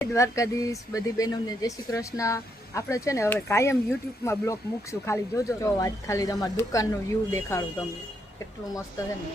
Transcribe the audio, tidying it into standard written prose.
દ્વારકાધીશ બધી બહેનોને જય શ્રી કૃષ્ણ। આપણે છે ને હવે કાયમ યુટ્યુબમાં બ્લોગ મૂકશું, ખાલી જોજો। જો આજ ખાલી તમારી દુકાનનો વ્યૂ દેખાડું તમને, કેટલું મસ્ત છે ને।